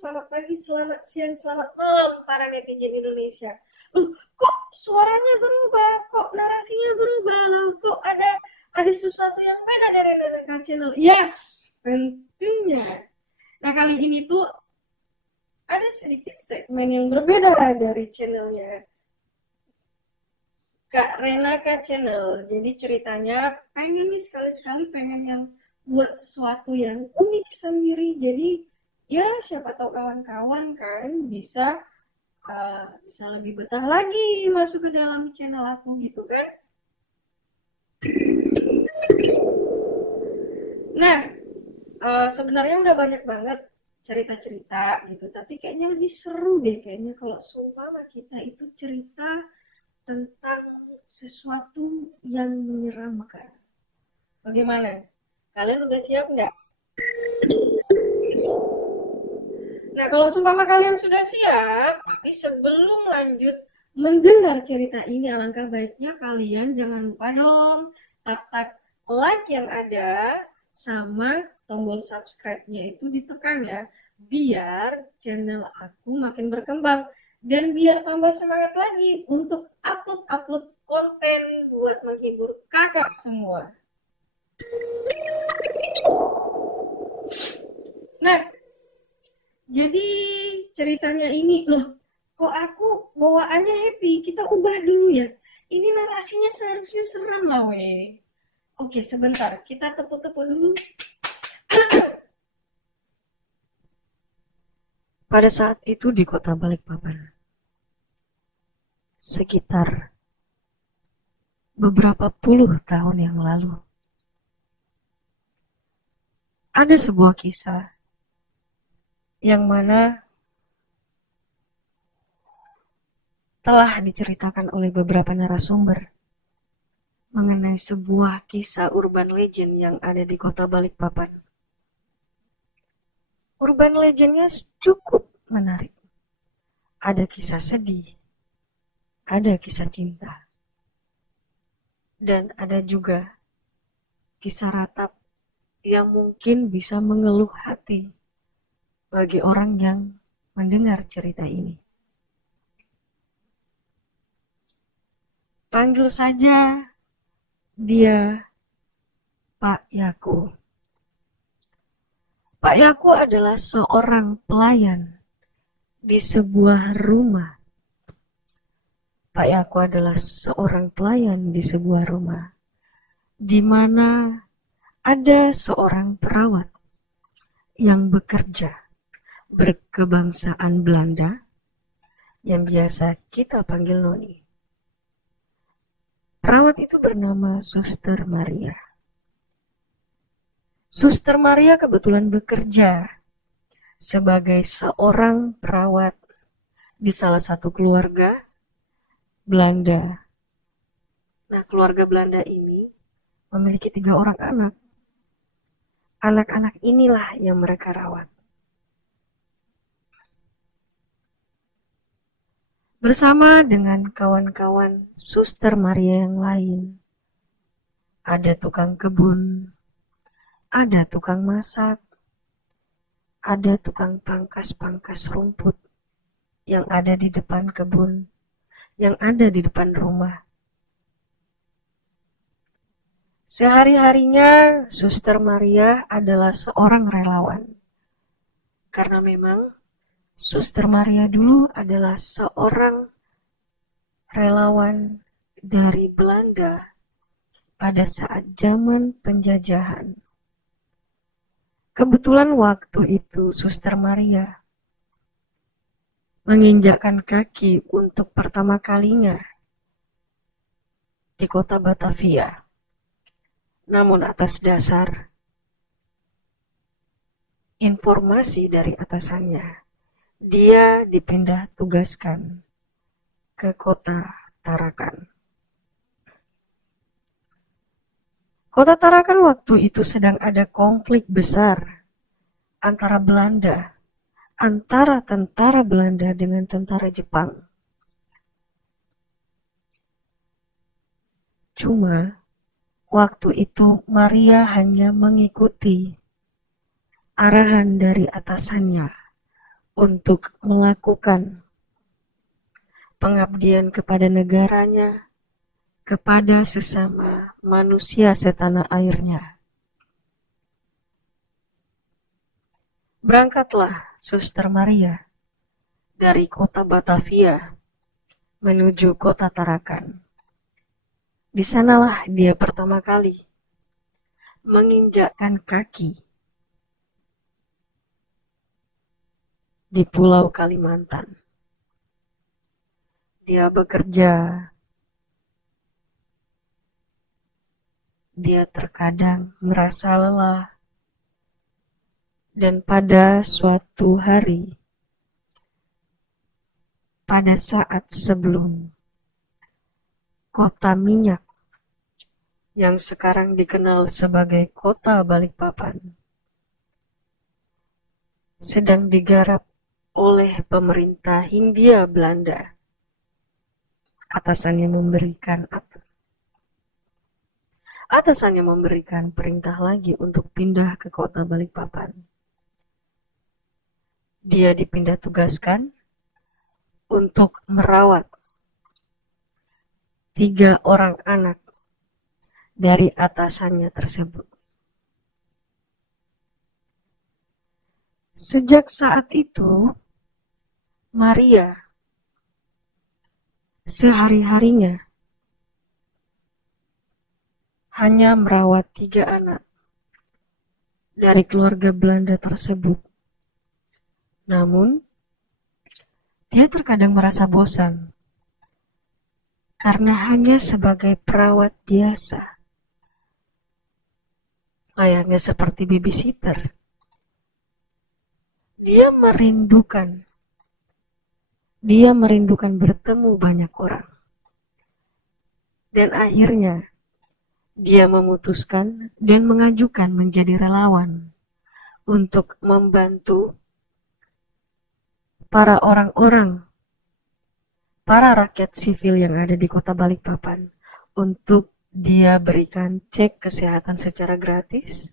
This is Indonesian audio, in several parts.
selamat pagi, selamat siang, selamat malam para netizen Indonesia. Loh, kok suaranya berubah? Kok narasinya berubah? Loh, kok ada sesuatu yang beda dari Neneka Channel? Yes, tentunya. Nah, kali ini tuh ada sedikit segmen yang berbeda dari channelnya Kak Renaka Channel. Jadi ceritanya pengen nih sekali-sekali pengen yang buat sesuatu yang unik sendiri. Jadi ya siapa tahu kawan-kawan kan bisa lebih betah lagi masuk ke dalam channel aku gitu kan. Nah, sebenarnya udah banyak banget cerita-cerita gitu, tapi kayaknya lebih seru deh kayaknya kalau seumpama kita itu cerita tentang sesuatu yang menyeramkan. Bagaimana? Kalian udah siap nggak? Nah, kalau seumpama kalian sudah siap, tapi sebelum lanjut mendengar cerita ini, alangkah baiknya kalian jangan lupa dong tap-tap like yang ada sama tombol subscribe-nya itu ditekan ya, biar channel aku makin berkembang dan biar tambah semangat lagi untuk upload konten buat menghibur kakak semua. Nah, jadi ceritanya ini, loh, kok aku bawaannya happy? Kita ubah dulu ya. Ini narasinya seharusnya seram lah, weh. Oke, sebentar. Kita tepuk-tepuk dulu. Pada saat itu di kota Balikpapan, sekitar beberapa puluh tahun yang lalu, ada sebuah kisah yang mana telah diceritakan oleh beberapa narasumber mengenai sebuah kisah urban legend yang ada di kota Balikpapan. Urban legendnya cukup menarik. Ada kisah sedih, ada kisah cinta, dan ada juga kisah ratap yang mungkin bisa mengeluh hati bagi orang yang mendengar cerita ini. Panggil saja dia Pak Yaku. Pak Yaku adalah seorang pelayan di sebuah rumah. Pak Yaku adalah seorang pelayan di sebuah rumah, di mana ada seorang perawat yang bekerja berkebangsaan Belanda yang biasa kita panggil Noni. Perawat itu bernama Suster Maria. Suster Maria kebetulan bekerja sebagai seorang perawat di salah satu keluarga Belanda. Nah, keluarga Belanda ini memiliki 3 orang anak. Anak-anak inilah yang mereka rawat. Bersama dengan kawan-kawan Suster Maria yang lain. Ada tukang kebun, ada tukang masak, ada tukang pangkas-pangkas rumput yang ada di depan kebun, yang ada di depan rumah. Sehari-harinya Suster Maria adalah seorang relawan. Karena memang Suster Maria dulu adalah seorang relawan dari Belanda pada saat zaman penjajahan. Kebetulan waktu itu Suster Maria menginjakkan kaki untuk pertama kalinya di kota Batavia. Namun atas dasar informasi dari atasannya, dia dipindah tugaskan ke kota Tarakan. Kota Tarakan waktu itu sedang ada konflik besar antara tentara Belanda dengan tentara Jepang. Cuma waktu itu Maria hanya mengikuti arahan dari atasannya untuk melakukan pengabdian kepada negaranya, kepada sesama manusia setanah airnya. Berangkatlah Suster Maria dari kota Batavia menuju kota Tarakan. Di sanalah dia pertama kali menginjakkan kaki di Pulau Kalimantan. Dia bekerja, dia terkadang merasa lelah, dan pada suatu hari, pada saat sebelum kota minyak yang sekarang dikenal sebagai kota Balikpapan sedang digarap oleh pemerintah Hindia Belanda. Atasannya memberikan perintah lagi untuk pindah ke kota Balikpapan. Dia dipindah tugaskan untuk merawat 3 orang anak dari atasannya tersebut. Sejak saat itu, Maria sehari-harinya hanya merawat 3 anak dari keluarga Belanda tersebut. Namun, dia terkadang merasa bosan karena hanya sebagai perawat biasa, layaknya seperti babysitter. Dia merindukan bertemu banyak orang. Dan akhirnya, dia memutuskan dan mengajukan menjadi relawan untuk membantu para rakyat sivil yang ada di kota Balikpapan untuk dia berikan cek kesehatan secara gratis,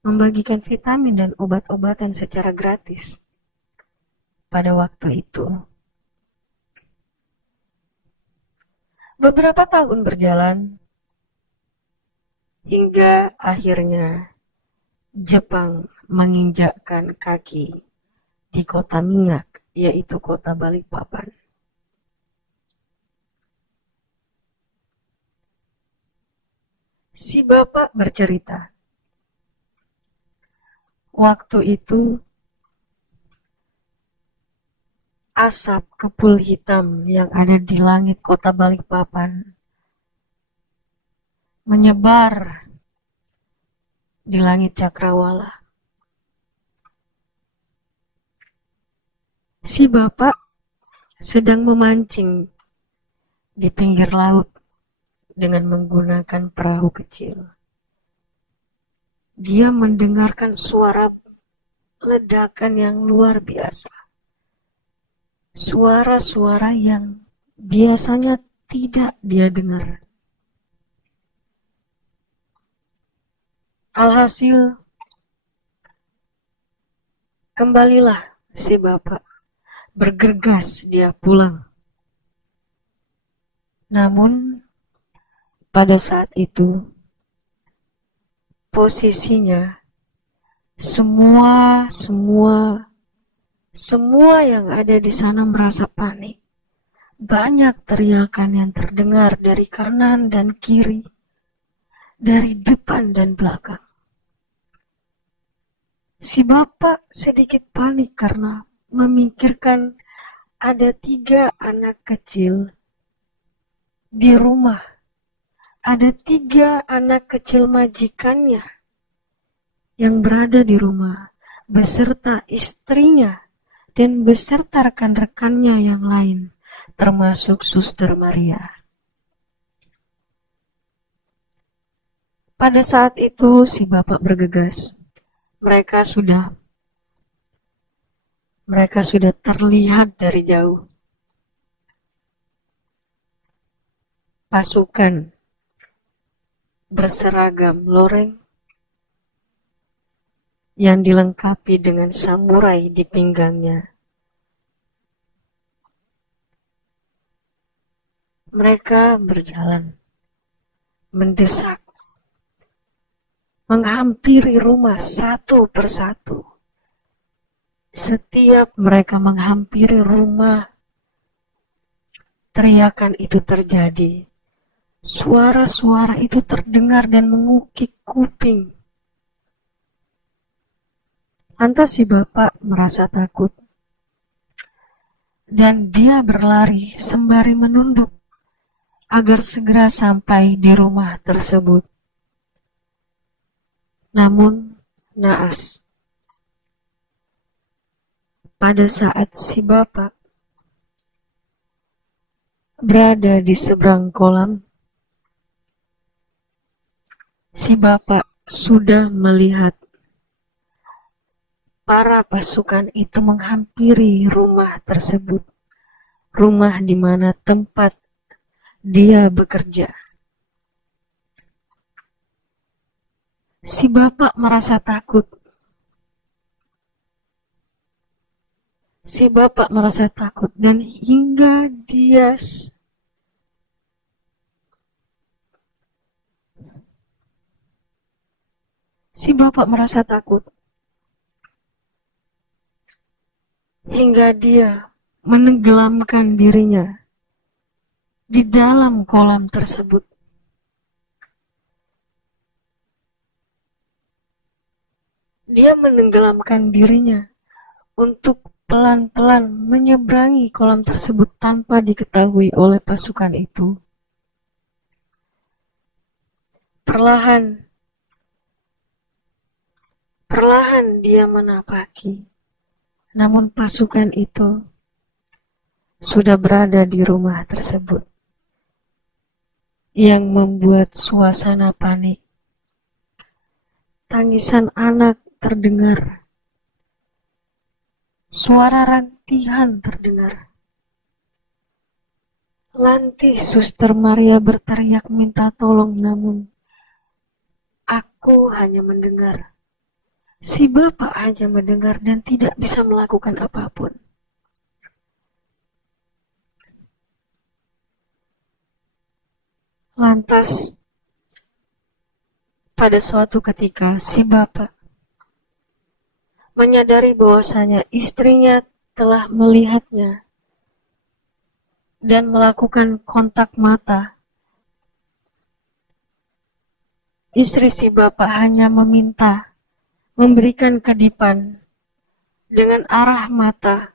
membagikan vitamin dan obat-obatan secara gratis pada waktu itu. Beberapa tahun berjalan hingga akhirnya Jepang menginjakkan kaki di kota minyak, yaitu kota Balikpapan. Si bapak bercerita, waktu itu asap kepul hitam yang ada di langit kota Balikpapan menyebar di langit Cakrawala. Si bapak sedang memancing di pinggir laut dengan menggunakan perahu kecil. Dia mendengarkan suara ledakan yang luar biasa. Suara-suara yang biasanya tidak dia dengar. Alhasil, kembalilah si bapak. Bergegas dia pulang. Namun, pada saat itu, posisinya semua yang ada di sana merasa panik. Banyak teriakan yang terdengar dari kanan dan kiri, dari depan dan belakang. Si bapak sedikit panik karena memikirkan ada 3 anak kecil di rumah. Ada 3 anak kecil majikannya yang berada di rumah beserta istrinya dan beserta rekan-rekannya yang lain, termasuk Suster Maria. Pada saat itu si bapak bergegas. Mereka sudah terlihat dari jauh. Pasukan berseragam loreng yang dilengkapi dengan samurai di pinggangnya. Mereka berjalan, mendesak, menghampiri rumah satu persatu. Setiap mereka menghampiri rumah, teriakan itu terjadi. Suara-suara itu terdengar dan mengukik kuping. Lantas si bapak merasa takut. Dan dia berlari sembari menunduk agar segera sampai di rumah tersebut. Namun, naas. Pada saat si bapak berada di seberang kolam, si bapak sudah melihat para pasukan itu menghampiri rumah tersebut, rumah di mana tempat dia bekerja. Si bapak merasa takut. Si bapak merasa takut dan hingga dia hingga dia menenggelamkan dirinya di dalam kolam tersebut. Dia menenggelamkan dirinya untuk pelan-pelan menyeberangi kolam tersebut tanpa diketahui oleh pasukan itu. Perlahan dia menapaki. Namun pasukan itu sudah berada di rumah tersebut, yang membuat suasana panik. Tangisan anak terdengar, suara rantihan terdengar. Lanti Suster Maria berteriak minta tolong, namun aku hanya mendengar. Si bapak hanya mendengar dan tidak bisa melakukan apapun. Lantas, pada suatu ketika, si bapak menyadari bahwasanya istrinya telah melihatnya dan melakukan kontak mata. Istri si bapak hanya memberikan kedipan dengan arah mata,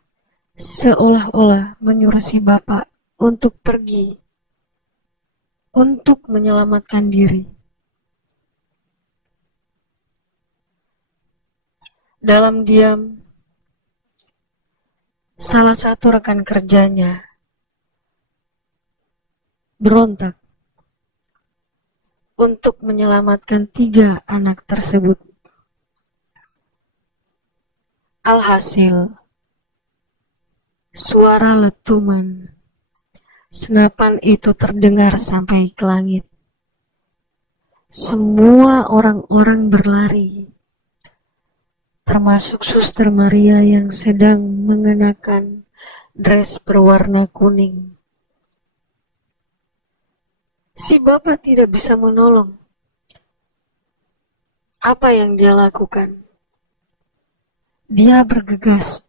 seolah-olah menyuruh si bapak untuk pergi, untuk menyelamatkan diri. Dalam diam, salah satu rekan kerjanya berontak untuk menyelamatkan 3 anak tersebut. Alhasil, suara letuman senapan itu terdengar sampai ke langit. Semua orang-orang berlari, termasuk Suster Maria yang sedang mengenakan dress berwarna kuning. Si bapak tidak bisa menolong. Apa yang dia lakukan? Dia bergegas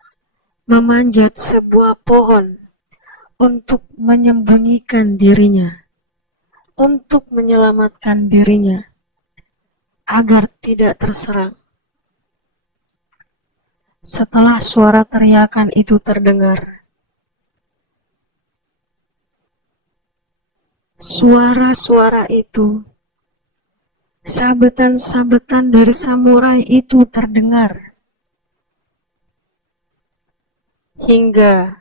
memanjat sebuah pohon untuk menyembunyikan dirinya, untuk menyelamatkan dirinya agar tidak terserang. Setelah suara teriakan itu terdengar, suara-suara itu, sabetan-sabetan dari samurai itu terdengar. Hingga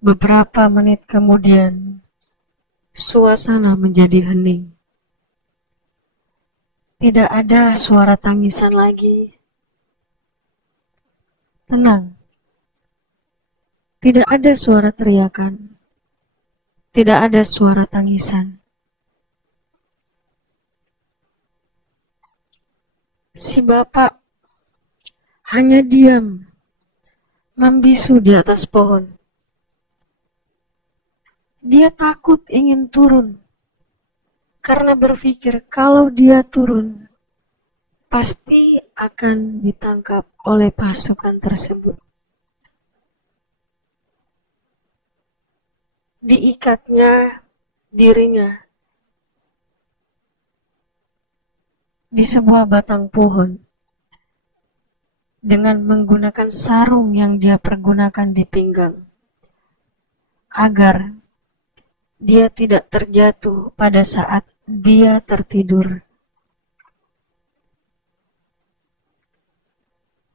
beberapa menit kemudian, suasana menjadi hening. Tidak ada suara tangisan lagi. Tenang. Tidak ada suara teriakan. Tidak ada suara tangisan. Si bapak hanya diam, membisu di atas pohon. Dia takut ingin turun, karena berpikir kalau dia turun, pasti akan ditangkap oleh pasukan tersebut. Diikatnya dirinya di sebuah batang pohon dengan menggunakan sarung yang dia pergunakan di pinggang, agar dia tidak terjatuh pada saat dia tertidur.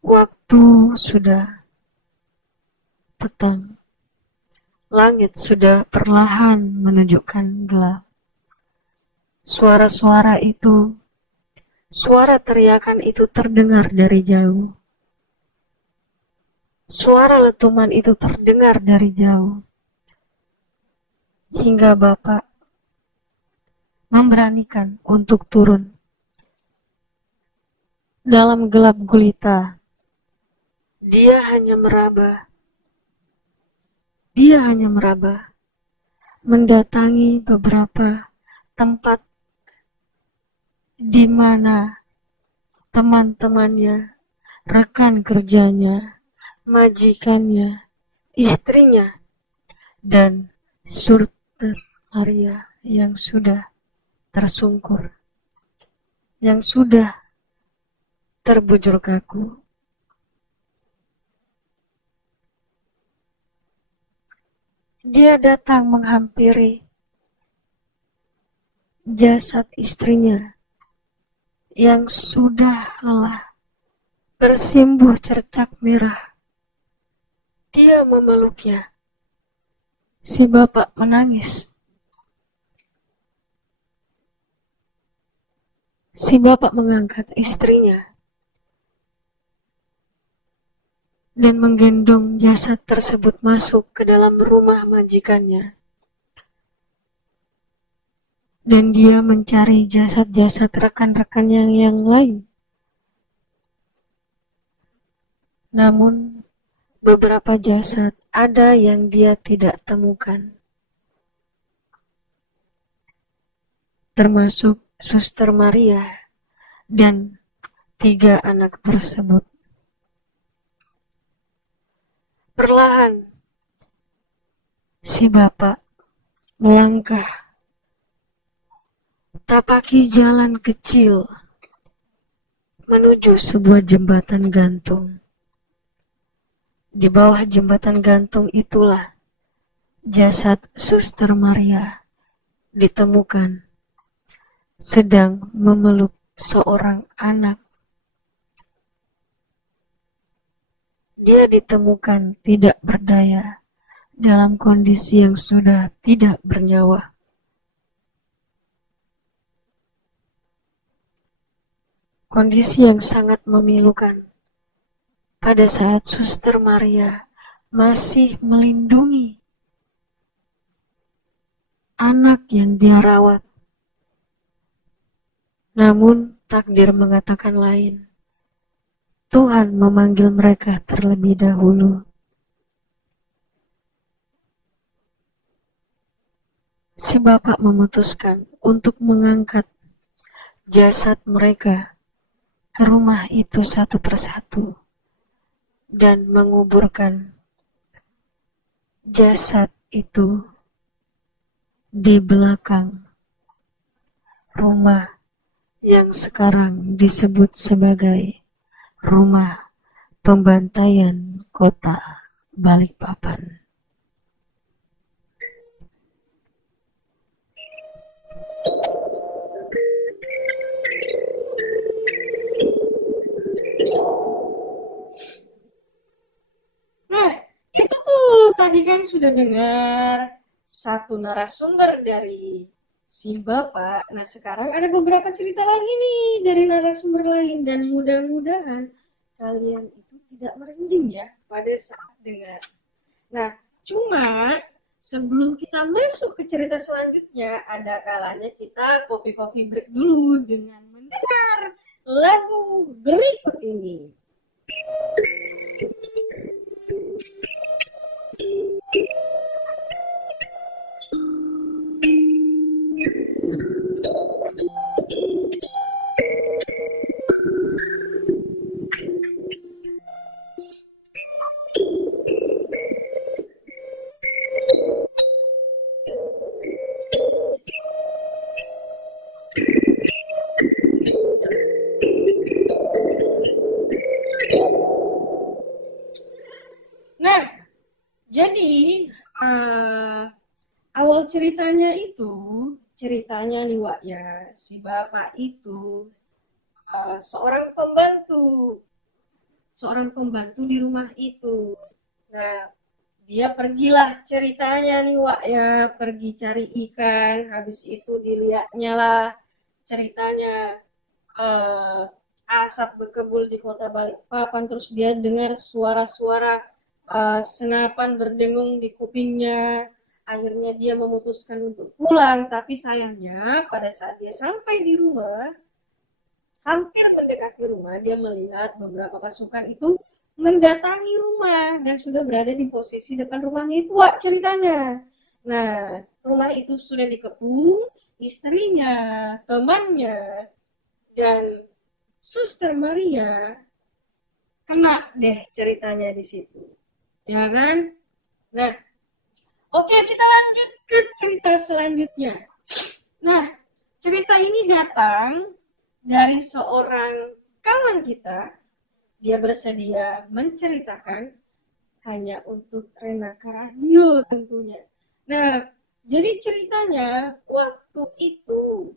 Waktu sudah petang. Langit sudah perlahan menunjukkan gelap. Suara-suara itu, suara teriakan itu terdengar dari jauh. Suara letuman itu terdengar dari jauh. Hingga Bapak memberanikan untuk turun. Dalam gelap gulita, dia hanya meraba, mendatangi beberapa tempat di mana teman-temannya, rekan kerjanya, majikannya, istrinya, dan Suster Maria yang sudah tersungkur, yang sudah terbujur kaku. Dia datang menghampiri jasad istrinya yang sudah lelah, bersimbuh cercak merah. Dia memeluknya. Si bapak menangis. Si bapak mengangkat istrinya dan menggendong jasad tersebut masuk ke dalam rumah majikannya. Dan dia mencari jasad-jasad rekan-rekannya yang lain. Namun, beberapa jasad ada yang dia tidak temukan. Termasuk Suster Maria dan 3 anak tersebut. Perlahan, si bapak melangkah, tapaki jalan kecil menuju sebuah jembatan gantung. Di bawah jembatan gantung itulah jasad Suster Maria ditemukan sedang memeluk seorang anak. Dia ditemukan tidak berdaya dalam kondisi yang sudah tidak bernyawa. Kondisi yang sangat memilukan pada saat Suster Maria masih melindungi anak yang dia rawat. Namun takdir mengatakan lain. Tuhan memanggil mereka terlebih dahulu. Si bapak memutuskan untuk mengangkat jasad mereka ke rumah itu satu persatu dan menguburkan jasad itu di belakang rumah yang sekarang disebut sebagai Rumah Pembantaian Kota Balikpapan. Nah, itu tuh tadi kan sudah dengar satu narasumber dari si bapak. Nah, sekarang ada beberapa cerita lagi nih dari narasumber lain, dan mudah-mudahan kalian itu tidak merinding ya pada saat dengar. Nah, cuma sebelum kita masuk ke cerita selanjutnya, ada kalanya kita kopi-kopi break dulu dengan mendengar lagu berikut ini. Nah, jadi awal ceritanya nih Wak ya, si bapak itu seorang pembantu di rumah itu. Nah, dia pergilah ceritanya nih Wak ya, pergi cari ikan, habis itu dilihatnya lah ceritanya eh, asap berkebul di kota Balikpapan, terus dia dengar suara-suara senapan berdengung di kupingnya. Akhirnya dia memutuskan untuk pulang, tapi sayangnya pada saat dia sampai di rumah, hampir mendekati rumah, dia melihat beberapa pasukan itu mendatangi rumah dan sudah berada di posisi depan rumahnya itu, Wak, ceritanya. Nah, rumah itu sudah dikepung, istrinya, temannya, dan Suster Maria kena deh ceritanya di situ. Ya kan? Nah, oke, kita lanjut ke cerita selanjutnya. Nah, cerita ini datang dari seorang kawan kita. Dia bersedia menceritakan hanya untuk Renaka Radio tentunya. Nah, jadi ceritanya waktu itu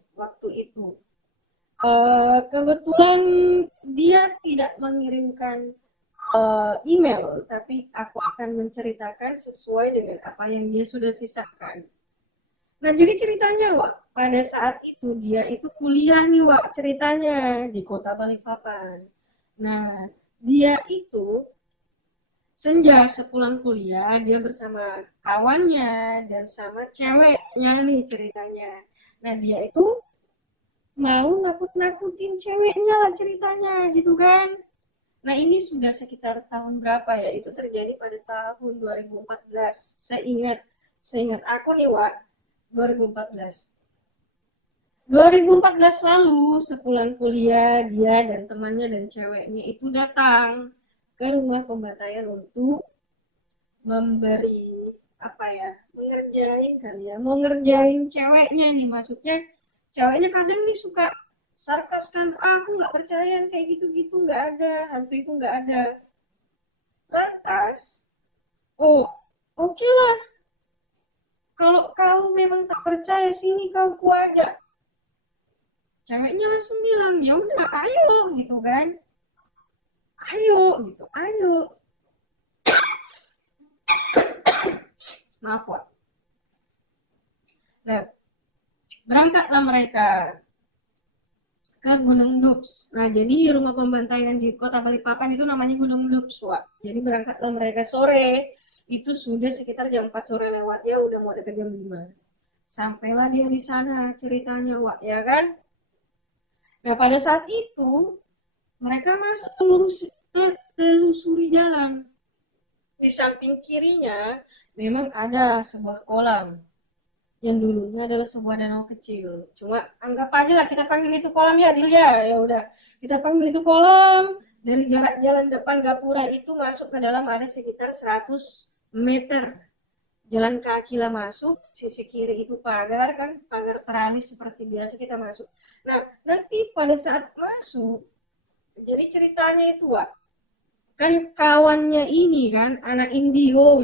kebetulan dia tidak mengirimkan email, tapi aku akan menceritakan sesuai dengan apa yang dia sudah kisahkan. Nah, jadi ceritanya, Wak, pada saat itu dia itu kuliah nih, Wak, ceritanya di kota Balikpapan. Nah, dia itu senja sepulang kuliah, dia bersama kawannya dan sama ceweknya nih ceritanya. Nah, dia itu mau nakut-nakutin ceweknya lah ceritanya gitu kan. Nah, ini sudah sekitar tahun berapa ya? Itu terjadi pada tahun 2014. Seingat aku nih, Wak, 2014. 2014 lalu, sepulang kuliah, dia dan temannya dan ceweknya itu datang ke rumah pembantaian untuk memberi apa ya, mengerjain kali ya, mau ngerjain ceweknya nih, maksudnya ceweknya kadang nih suka sarkas kan, aku nggak percaya kayak gitu-gitu, nggak ada hantu itu, nggak ada. Lantas, oh oke lah, kalau kau memang tak percaya, sini kau kuajak. Ceweknya langsung bilang, ya udah ayo gitu kan, ayo gitu, ayo. Maaf, Wak. Nah, berangkatlah mereka ke Gunung Dups. Nah, jadi rumah pembantaian di kota Balikpapan itu namanya Gunung Dups, Wak. Jadi berangkatlah mereka sore, itu sudah sekitar jam 4 sore lewat, ya udah mau dekat jam 5. Sampailah dia di sana ceritanya, Wak, ya kan? Nah, pada saat itu mereka masuk telusuri jalan. Di samping kirinya memang ada sebuah kolam yang dulunya adalah sebuah danau kecil. Cuma anggap aja lah kita panggil itu kolam ya, Dilia. Ya udah, kita panggil itu kolam. Dari jarak jalan depan gapura itu masuk ke dalam ada sekitar 100 meter. Jalan kaki lah masuk, sisi kiri itu pagar kan, pagar teralis seperti biasa kita masuk. Nah, nanti pada saat masuk, jadi ceritanya itu, Wak, kan kawannya ini kan anak indigo,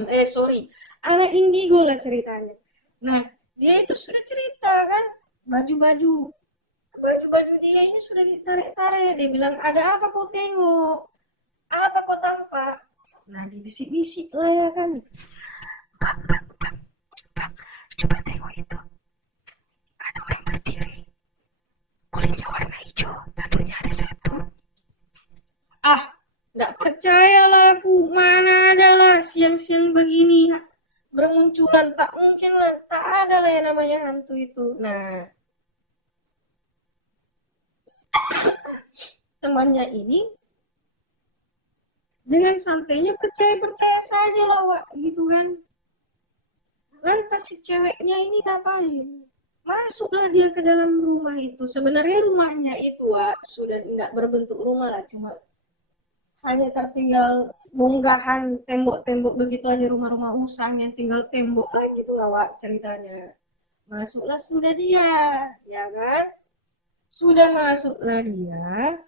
anak indigo lah ceritanya. Nah, dia itu sudah cerita kan, baju-baju dia ini sudah ditarik-tarik. Dia bilang, ada apa kau tengok, apa kau tampak. Nah, dibisik-bisik lah ya kan, coba tengok itu, ada orang berdiri, kulitnya warna hijau, tanduknya ada satu. Ah, nggak percayalah aku, mana adalah siang-siang begini bermunculan, tak mungkin lah, tak ada lah yang namanya hantu itu. Nah, temannya ini dengan santainya percaya saja lah Wak, gitu kan. Lantas si ceweknya ini ngapain? Masuklah dia ke dalam rumah itu. Sebenarnya rumahnya itu Wak, sudah tidak berbentuk rumah lah, cuma hanya tertinggal bonggahan tembok-tembok begitu aja, rumah-rumah usang yang tinggal tembok lagi gitu lah Wak ceritanya. Masuklah sudah dia, ya kan? Sudah masuklah dia.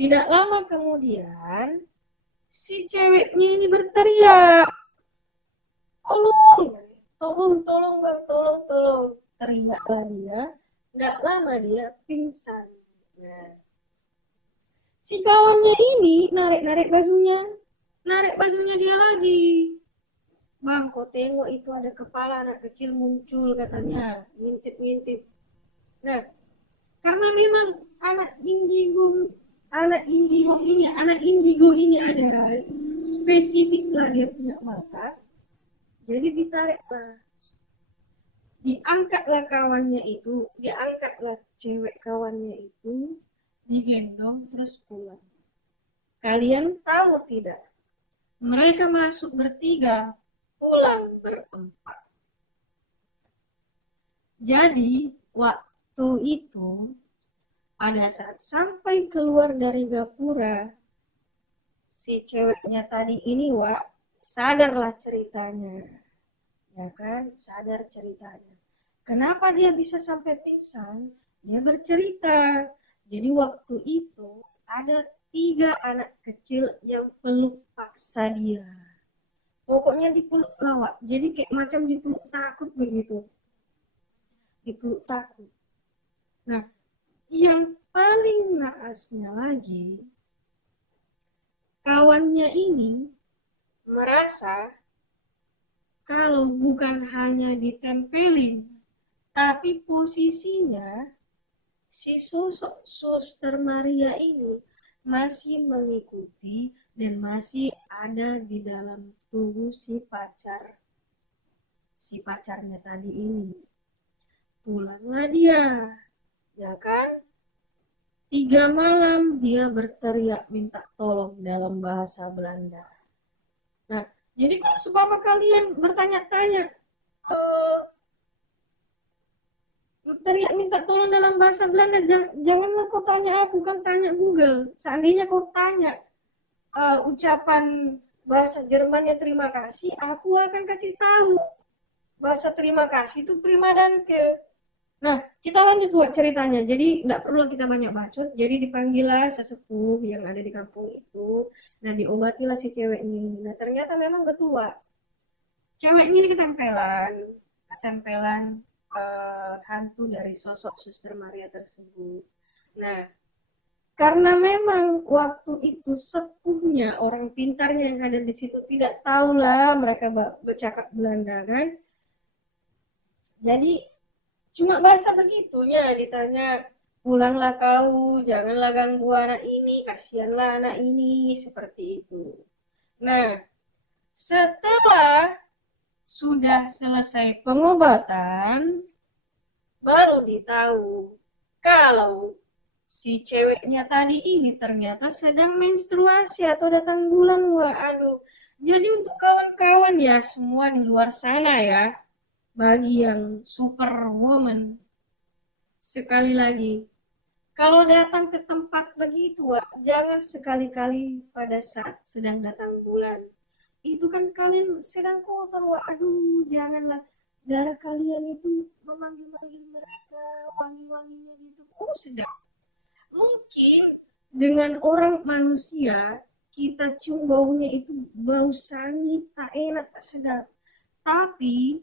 Tidak lama kemudian si ceweknya ini berteriak, tolong, tolong bang, tolong. Teriaklah dia. Tidak lama dia pingsan. Nah, si kawannya ini narik bajunya dia lagi. Bang, kau tengok itu ada kepala anak kecil muncul katanya, ngintip. Nah, karena memang anak indigo ini ada spesifik lah dia punya mata, jadi ditariklah, diangkatlah cewek kawannya itu, digendong terus pulang. Kalian tahu tidak? Mereka masuk bertiga, pulang berempat. Jadi waktu itu pada saat sampai keluar dari gapura, si ceweknya tadi ini Wak, sadarlah ceritanya. Ya kan, sadar ceritanya. Kenapa dia bisa sampai pingsan? Dia bercerita. Jadi waktu itu ada 3 anak kecil yang peluk paksa dia. Pokoknya dipeluk lawak. Jadi kayak macam dipeluk takut begitu. Dipeluk takut. Nah, yang paling naasnya lagi, kawannya ini merasa kalau bukan hanya ditempelin, tapi posisinya si sosok Suster Maria ini masih mengikuti dan masih ada di dalam tubuh si pacarnya tadi ini. Pulanglah dia, ya kan? 3 malam dia berteriak minta tolong dalam bahasa Belanda. Nah, jadi kalau seumpama kalian bertanya-tanya, teriak minta tolong dalam bahasa Belanda, janganlah kau tanya aku, kan tanya Google. Seandainya kau tanya ucapan bahasa Jermannya terima kasih, aku akan kasih tahu bahasa terima kasih itu prima danke. Nah, kita lanjut buat ceritanya. Jadi nggak perlu kita banyak bacot. Jadi dipanggillah sesepuh yang ada di kampung itu. Nah, diobatilah si cewek ini. Nah, ternyata memang betul, Wak. Ceweknya ini ketempelan hantu dari sosok Suster Maria tersebut. Nah, karena memang waktu itu sepuhnya, orang pintarnya yang ada di situ tidak tahulah mereka bercakap Belanda kan. Jadi cuma bahasa begitunya, ditanya, pulanglah kau, janganlah ganggu anak ini, kasihanlah anak ini, seperti itu. Nah, setelah sudah selesai pengobatan, baru ditahu kalau si ceweknya tadi ini ternyata sedang menstruasi atau datang bulan. Wah, aduh. Jadi untuk kawan-kawan ya, semua di luar sana ya, bagi yang superwoman, sekali lagi, kalau datang ke tempat begitu, Wak, jangan sekali-kali pada saat sedang datang bulan. Itu kan kalian sedang kotor, Wak. Aduh, janganlah. Darah kalian itu memanggil-manggil mereka, wangi-wanginya gitu. Oh, sedap. Mungkin dengan orang manusia, kita cium baunya itu bau sangit, tak enak, tak sedap. Tapi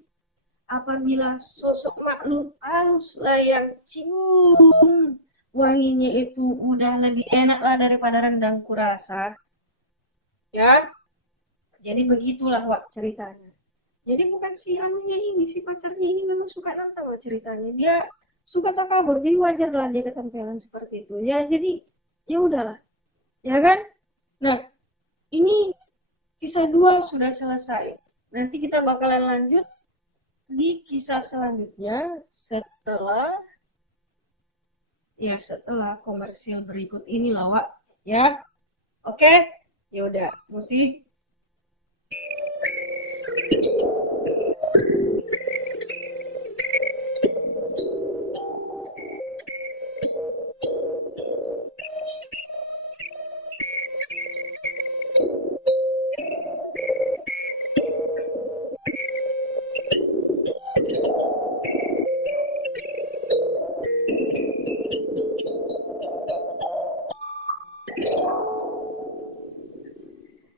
apabila sosok makhluk halus lah yang cium, wanginya itu udah lebih enak lah daripada rendang kurasa. Ya, jadi begitulah Wak ceritanya. Jadi bukan si anunya ini, si pacarnya ini memang suka nantang lah ceritanya. Dia suka takabur, jadi wajar lah dia ketempelan seperti itu. Ya, jadi ya udahlah, ya kan? Nah, ini kisah 2 sudah selesai. Nanti kita bakalan lanjut di kisah selanjutnya setelah komersil berikut ini lah Wak, ya. Oke, Yaudah, musik.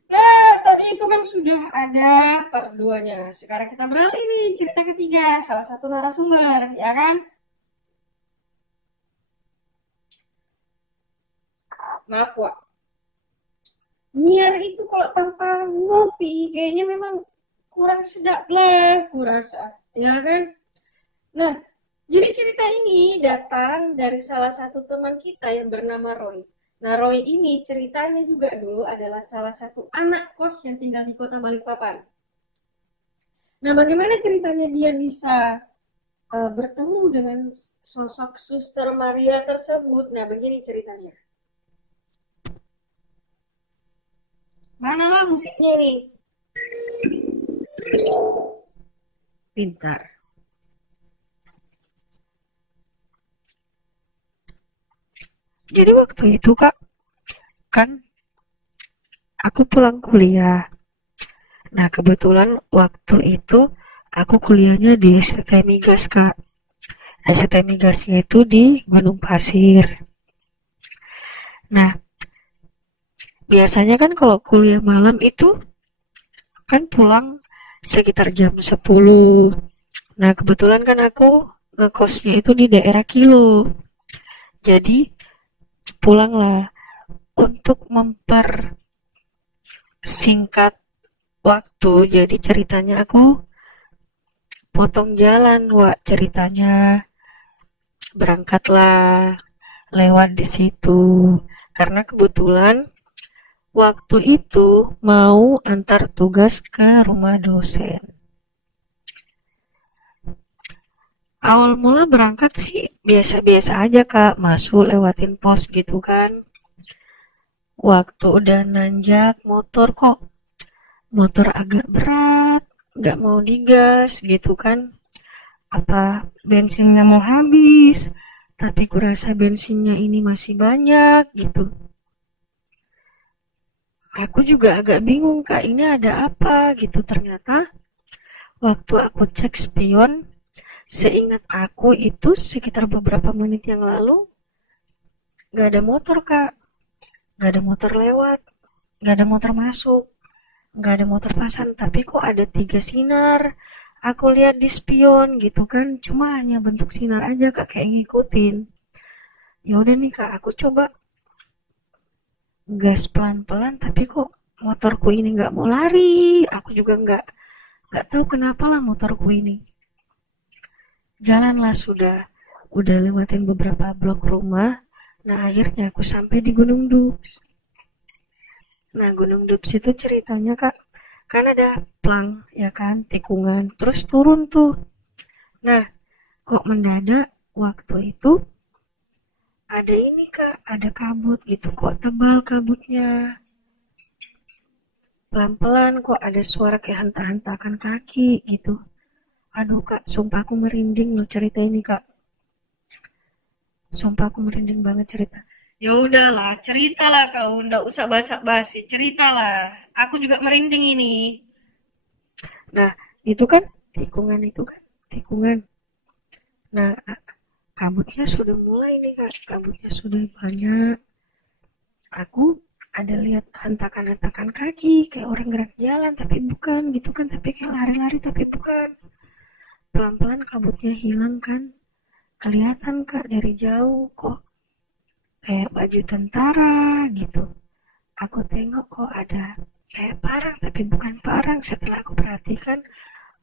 Nah, tadi itu kan sudah ada part 2-nya. Sekarang kita beralih nih cerita ketiga, salah satu narasumber, ya kan? Maaf, Wak. Niar itu kalau tanpa ngopi, kayaknya memang kurang sedap lah, kurang sedap, ya kan? Nah, jadi cerita ini datang dari salah satu teman kita yang bernama Roy. Nah, Roy ini ceritanya juga dulu adalah salah satu anak kos yang tinggal di kota Balikpapan. Nah, bagaimana ceritanya dia bisa bertemu dengan sosok Suster Maria tersebut? Nah, begini ceritanya. Mana lah musiknya nih? Pintar. Jadi waktu itu Kak, kan aku pulang kuliah. Nah, kebetulan waktu itu aku kuliahnya di STT Migas, Kak. STT Migasnya itu di Gunung Pasir. Nah, biasanya kan kalau kuliah malam itu kan pulang sekitar jam 10. Nah, kebetulan kan aku ngekosnya itu di daerah Kilo. Jadi, pulanglah untuk mempersingkat waktu. Jadi ceritanya aku potong jalan, Wak, ceritanya. Berangkatlah lewat di situ. Karena kebetulan waktu itu mau antar tugas ke rumah dosen. Awal mula berangkat sih biasa-biasa aja Kak, masuk lewatin pos gitu kan. Waktu udah nanjak motor kok, motor agak berat, gak mau digas gitu kan. Apa bensinnya mau habis, tapi kurasa bensinnya ini masih banyak gitu. Aku juga agak bingung Kak, ini ada apa gitu. Ternyata waktu aku cek spion, seingat aku itu sekitar beberapa menit yang lalu gak ada motor Kak, gak ada motor lewat, gak ada motor masuk, gak ada motor pasang, tapi kok ada 3 sinar. Aku lihat di spion gitu kan, cuma hanya bentuk sinar aja Kak, kayak ngikutin. Ya udah nih Kak, aku coba gas pelan-pelan, tapi kok motorku ini nggak mau lari. Aku juga nggak tahu kenapa lah motorku ini. Jalanlah udah lewatin beberapa blok rumah. Nah akhirnya aku sampai di Gunung Dups. Nah Gunung Dups itu ceritanya Kak, kan ada plang ya kan, tikungan, terus turun tuh. Nah kok mendadak waktu itu ada ini Kak, ada kabut gitu, kok tebal kabutnya. Pelan-pelan kok ada suara kayak hentak-hentakan kaki gitu. Aduh Kak, sumpah aku merinding loh cerita ini Kak. Sumpah aku merinding banget cerita. Ya udahlah, ceritalah kau, ndak usah basa-basi, ceritalah. Aku juga merinding ini. Nah, itu kan tikungan. Nah, kabutnya sudah mulai nih Kak, kabutnya sudah banyak. Aku ada lihat hentakan-hentakan kaki kayak orang gerak jalan tapi bukan gitu kan, tapi kayak lari-lari tapi bukan. Pelan-pelan kabutnya hilang kan, kelihatan Kak dari jauh kok kayak baju tentara gitu. Aku tengok kok ada kayak parang tapi bukan parang. Setelah aku perhatikan,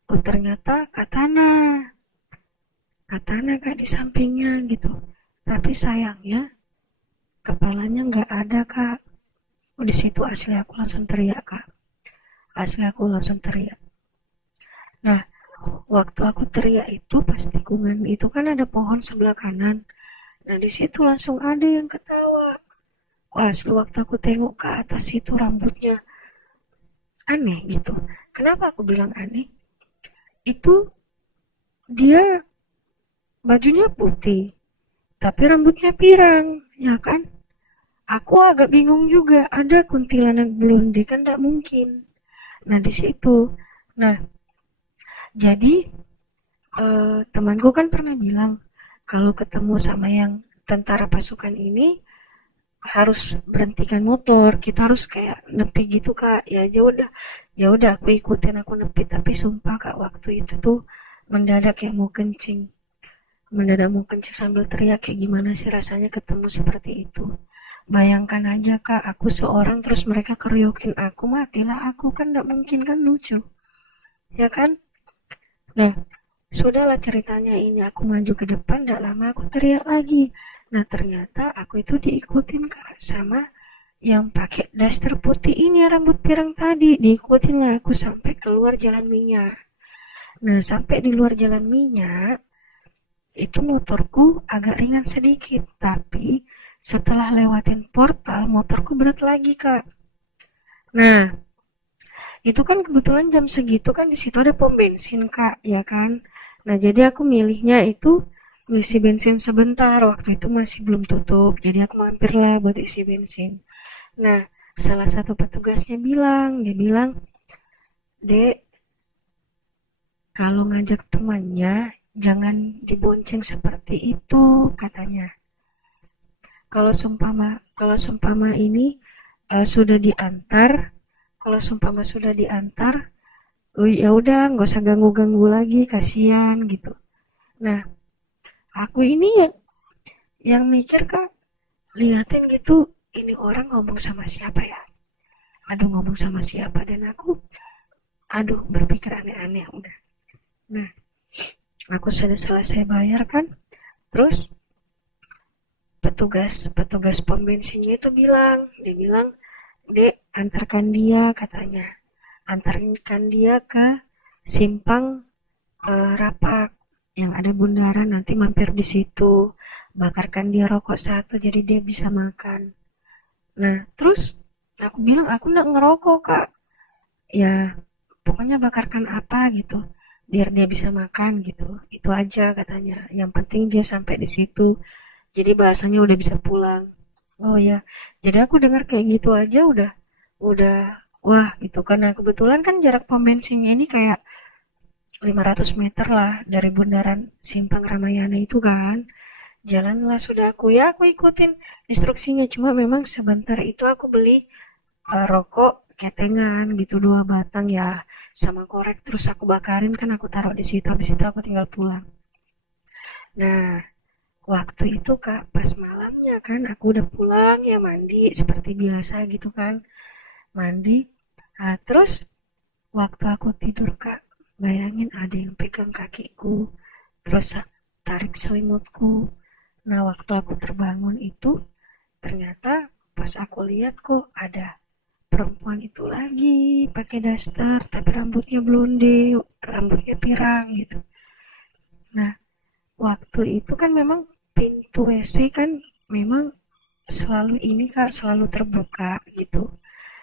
oh ternyata katana Kak di sampingnya gitu. Tapi sayangnya kepalanya nggak ada Kak. Oh, di situ asli aku langsung teriak Kak. Asli aku langsung teriak. Nah, waktu aku teriak itu pas tikungan itu kan ada pohon sebelah kanan. Nah, di situ langsung ada yang ketawa. Wah, sewaktu aku tengok ke atas itu rambutnya aneh gitu. Kenapa aku bilang aneh? Itu dia bajunya putih, tapi rambutnya pirang, ya kan? Aku agak bingung juga, ada kuntilanak blonde kan tidak mungkin. Nah di situ, nah jadi temanku kan pernah bilang kalau ketemu sama yang tentara pasukan ini harus berhentikan motor, kita harus kayak nepi gitu kak. Ya udah aku ikutin, aku nepi, tapi sumpah kak waktu itu tuh mendadak kayak mau kencing, mendadak mau kencing sambil teriak. Kayak gimana sih rasanya ketemu seperti itu. Bayangkan aja kak, aku seorang terus mereka keriokin aku, matilah aku, kan gak mungkin, kan lucu ya kan. Nah sudahlah ceritanya ini, aku maju ke depan, gak lama aku teriak lagi. Nah ternyata aku itu diikutin kak sama yang pakai daster putih ini, rambut pirang tadi. Diikutin lah aku sampai keluar jalan minyak. Nah sampai di luar jalan minyak itu motorku agak ringan sedikit, tapi setelah lewatin portal motorku berat lagi kak. Nah itu kan kebetulan jam segitu kan di situ ada pom bensin kak, ya kan. Nah jadi aku milihnya itu ngisi bensin sebentar, waktu itu masih belum tutup, jadi aku mampir lah buat isi bensin. Nah salah satu petugasnya bilang, dia bilang, dek, kalau ngajak temannya jangan dibonceng seperti itu, katanya. Kalau sumpama ini sudah diantar, kalau sumpama sudah diantar, oh, ya udah nggak usah ganggu-ganggu lagi, kasihan gitu. Nah aku ini yang mikir kak, liatin gitu, ini orang ngomong sama siapa ya, aduh ngomong sama siapa, dan aku aduh berpikir aneh-aneh udah. Nah aku sudah selesai bayar kan, terus petugas pom bensinnya itu bilang, dia bilang, dek antarkan dia, katanya, antarkan dia ke simpang Rapak yang ada bundaran, nanti mampir di situ, bakarkan dia rokok satu jadi dia bisa makan. Nah terus aku bilang aku nggak ngerokok kak, ya pokoknya bakarkan apa gitu biar dia bisa makan gitu, itu aja katanya, yang penting dia sampai di situ, jadi bahasanya udah bisa pulang. Oh ya, jadi aku dengar kayak gitu aja udah wah gitu, karena kebetulan kan jarak pom bensinnya ini kayak 500 meter lah dari bundaran Simpang Ramayana itu kan. Jalanlah sudah aku, ya aku ikutin instruksinya, cuma memang sebentar itu aku beli rokok ketengan gitu, 2 batang ya, sama korek, terus aku bakarin kan, aku taruh di situ, habis itu aku tinggal pulang. Nah waktu itu kak pas malamnya kan aku udah pulang ya, mandi seperti biasa gitu kan, mandi. Nah terus waktu aku tidur kak, bayangin ada yang pegang kakiku, terus tarik selimutku. Nah waktu aku terbangun itu, ternyata pas aku lihat kok ada perempuan itu lagi pakai daster tapi rambutnya blonde, rambutnya pirang gitu. Nah waktu itu kan memang pintu WC kan memang selalu ini kak, selalu terbuka gitu,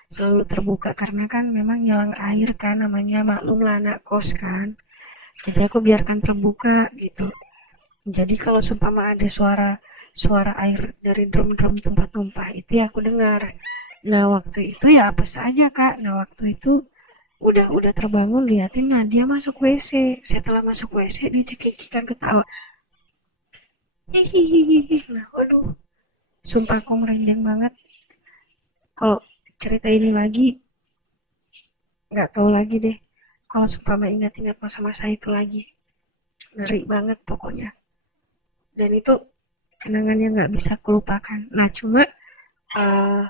selalu terbuka karena kan memang nyelang air kan, namanya maklum lah anak kos kan, jadi aku biarkan terbuka gitu. Jadi kalau seumpama ada suara suara air dari drum-drum tumpah-tumpah itu ya aku dengar. Nah waktu itu ya apa saja kak, nah waktu itu udah terbangun, liatin, nah dia masuk WC. Setelah masuk WC dia cekikikan ketawa, hihihi. Nah waduh, sumpah aku merinding banget. Kalau cerita ini lagi nggak tahu lagi deh, kalau seumpama ingat-ingat masa-masa itu lagi, ngeri banget pokoknya. Dan itu kenangan yang nggak bisa kulupakan. Nah cuma uh,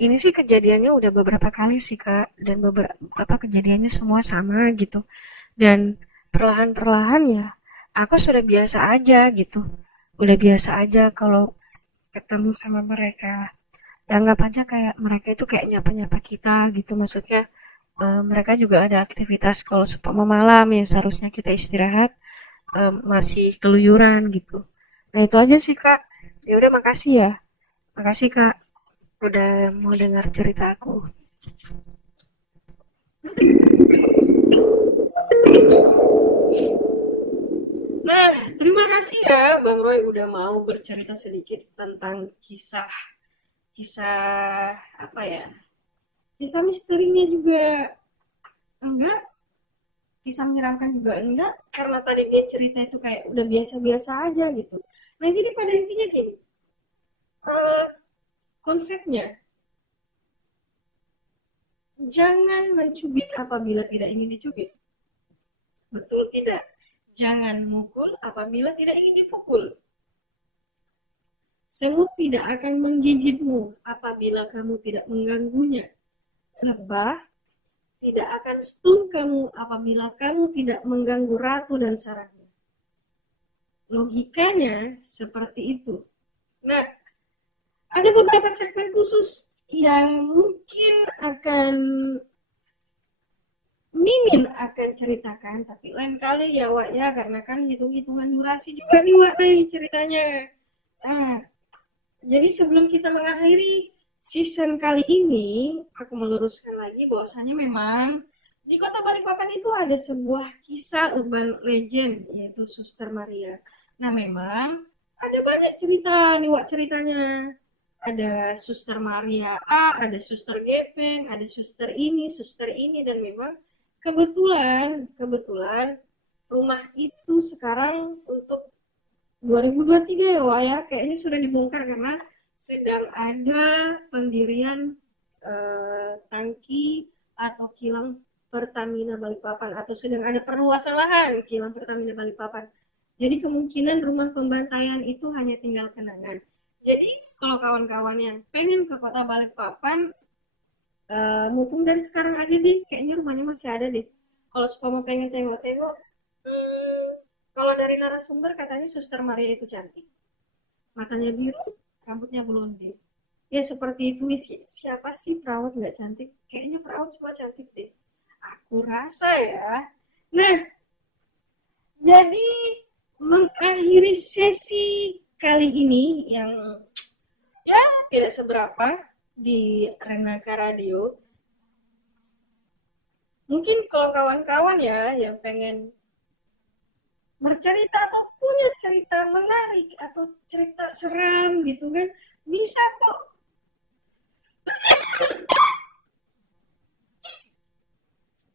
ini sih kejadiannya udah beberapa kali sih kak, dan beberapa kejadiannya semua sama gitu, dan perlahan-perlahan ya aku sudah biasa aja gitu, udah biasa aja kalau ketemu sama mereka. Ya anggap aja kayak mereka itu kayak nyapa-nyapa kita gitu, maksudnya mereka juga ada aktivitas, kalau seumpama malam ya seharusnya kita istirahat, masih keluyuran gitu. Nah itu aja sih kak. Ya udah makasih ya. Makasih kak. Udah mau dengar cerita aku? Nah, terima kasih ya Bang Roy udah mau bercerita sedikit tentang kisah apa ya? Kisah misterinya juga enggak, kisah menyeramkan juga enggak, karena tadi dia cerita itu kayak udah biasa-biasa aja gitu. Nah, jadi pada intinya gini, eh, konsepnya jangan mencubit apabila tidak ingin dicubit. Betul tidak? Jangan mukul apabila tidak ingin dipukul. Semut tidak akan menggigitmu apabila kamu tidak mengganggunya. Lebah tidak akan stun kamu apabila kamu tidak mengganggu ratu dan sarangnya. Logikanya seperti itu. Nah, ada beberapa segmen khusus yang mungkin akan Mimin akan ceritakan, tapi lain kali ya Wak ya, karena kan hitung-hitungan durasi juga nih Wak nih ceritanya. Nah, jadi sebelum kita mengakhiri season kali ini, aku meluruskan lagi bahwasanya memang di Kota Balikpapan itu ada sebuah kisah urban legend, yaitu Suster Maria. Nah, memang ada banyak cerita nih Wak ceritanya. Ada Suster Maria A, ada Suster Gepeng, ada suster ini, dan memang kebetulan rumah itu sekarang untuk 2023 ya Wak ya, kayaknya sudah dibongkar karena sedang ada pendirian tangki atau kilang Pertamina Balikpapan, atau sedang ada perluasan lahan kilang Pertamina Balikpapan. Jadi kemungkinan rumah pembantaian itu hanya tinggal kenangan. Jadi kalau kawan-kawan yang pengen ke Kota Balikpapan, mumpung dari sekarang aja deh, kayaknya rumahnya masih ada deh. Kalau mau pengen tengok-tengok, kalau dari narasumber katanya Suster Maria itu cantik, matanya biru, rambutnya blonde. Ya seperti itu. Siapa sih perawat nggak cantik? Kayaknya perawat semua cantik deh, aku rasa ya. Nah, jadi mengakhiri sesi kali ini yang ya tidak seberapa di Renaka Radio. Mungkin kalau kawan-kawan ya yang pengen bercerita atau punya cerita menarik atau cerita seram gitu kan, bisa kok.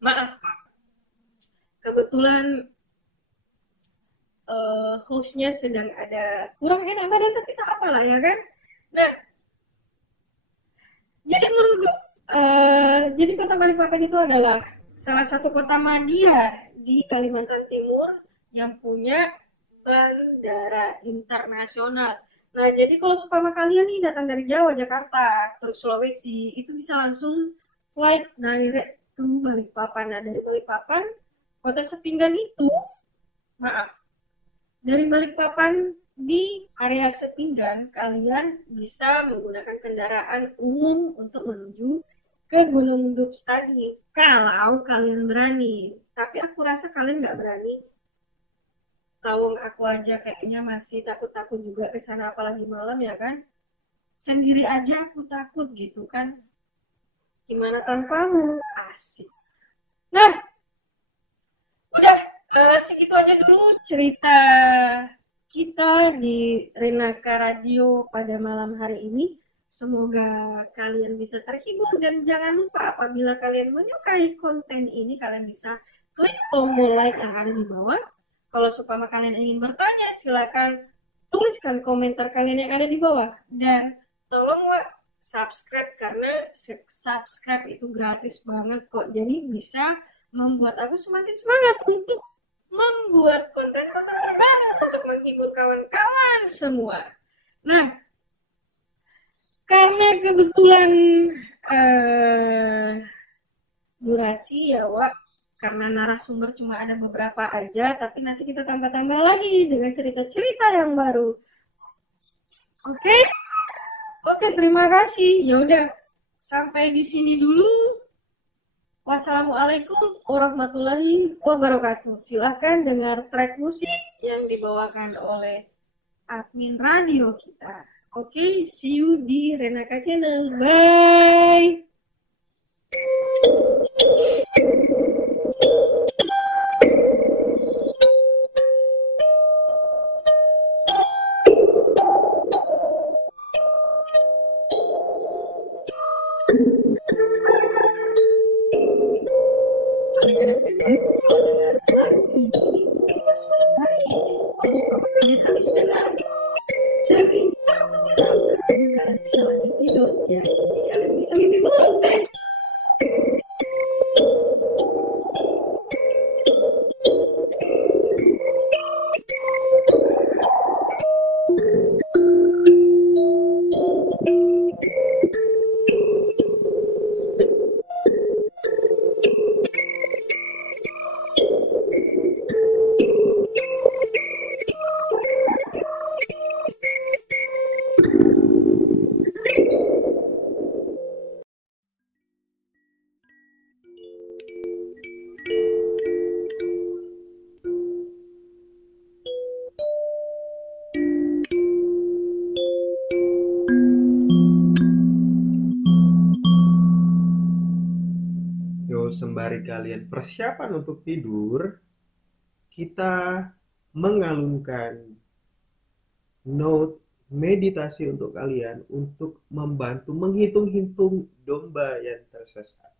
Maaf, kebetulan hostnya sedang ada kurang enak badan, tapi tak apalah ya kan. Nah, jadi Kota Balikpapan itu adalah salah satu kota madya di Kalimantan Timur yang punya bandara internasional. Nah, jadi kalau seumpama kalian nih datang dari Jawa, Jakarta, terus Sulawesi, itu bisa langsung flight direct to Balikpapan. Nah, dari Balikpapan, kota sepinggan itu, dari Balikpapan di area Sepinggan, kalian bisa menggunakan kendaraan umum untuk menuju ke Gunung Dups tadi, kalau kalian berani. Tapi aku rasa kalian nggak berani. Tahu aku aja kayaknya masih takut-takut juga ke sana, apalagi malam ya kan. Sendiri aja aku takut gitu kan. Gimana tanpamu? Asik. Nah, udah segitu aja dulu cerita kita di Renaka Radio pada malam hari ini. Semoga kalian bisa terhibur, dan jangan lupa apabila kalian menyukai konten ini, kalian bisa klik tombol like yang ada di bawah. Kalau supaya kalian ingin bertanya, silakan tuliskan komentar kalian yang ada di bawah. Dan tolong subscribe, karena subscribe itu gratis banget kok. Jadi bisa membuat aku semakin semangat untuk membuat konten-konten terbaru untuk menghibur kawan-kawan semua. Nah, karena kebetulan durasi ya Wak, karena narasumber cuma ada beberapa aja, tapi nanti kita tambah-tambah lagi dengan cerita-cerita yang baru. Oke? Oke, terima kasih. Ya udah, sampai di sini dulu. Wassalamualaikum warahmatullahi wabarakatuh. Silahkan dengar track musik yang dibawakan oleh admin radio kita. Oke, see you di Renaka Channel. Bye. Habis dengar, jadi kalian bisa lanjut tidur. Jadi kalian bisa mimpi buruk. Sembari kalian persiapan untuk tidur, kita mengalunkan note meditasi untuk kalian untuk membantu menghitung-hitung domba yang tersesat.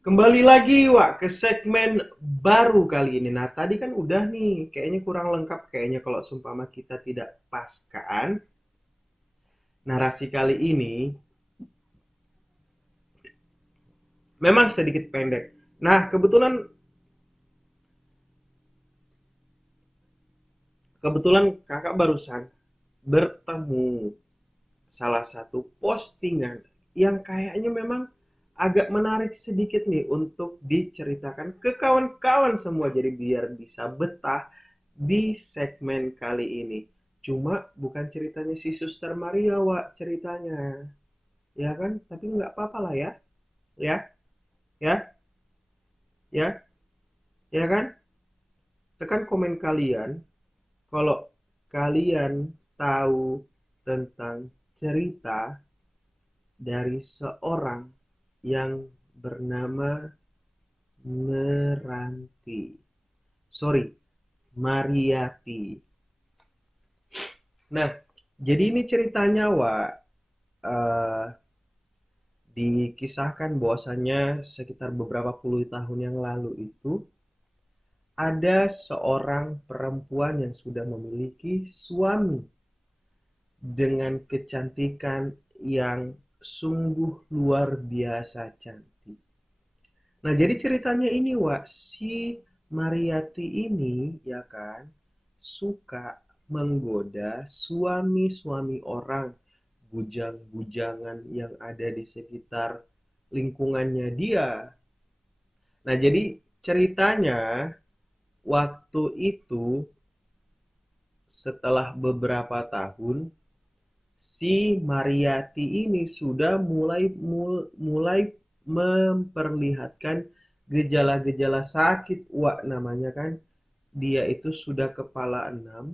Kembali lagi Wak ke segmen baru kali ini. Nah tadi kan udah nih, kayaknya kurang lengkap kayaknya kalau seumpama kita tidak paskan narasi kali ini memang sedikit pendek. Nah kebetulan kakak barusan bertemu salah satu postingan yang kayaknya memang agak menarik sedikit nih untuk diceritakan ke kawan-kawan semua jadi biar bisa betah di segmen kali ini. Cuma bukan ceritanya si Suster Maria, Wak, ceritanya. Ya kan? Tapi nggak apa-apa lah ya. Ya, ya, ya, ya kan? Tekan komen kalian kalau kalian tahu tentang cerita dari seorang yang bernama Meranti. Sorry, Mariati. Nah, jadi ini ceritanya, Wak. eh, Dikisahkan bahwasannya sekitar beberapa puluh tahun yang lalu itu ada seorang perempuan yang sudah memiliki suami dengan kecantikan yang sungguh luar biasa cantik. Nah, jadi ceritanya ini, Wak, si Mariati ini, ya kan, suka menggoda suami-suami orang, bujang-bujangan yang ada di sekitar lingkungannya dia. Nah, jadi ceritanya waktu itu setelah beberapa tahun si Mariati ini sudah mulai memperlihatkan gejala-gejala sakit, Wak, namanya kan. Dia itu sudah kepala 6,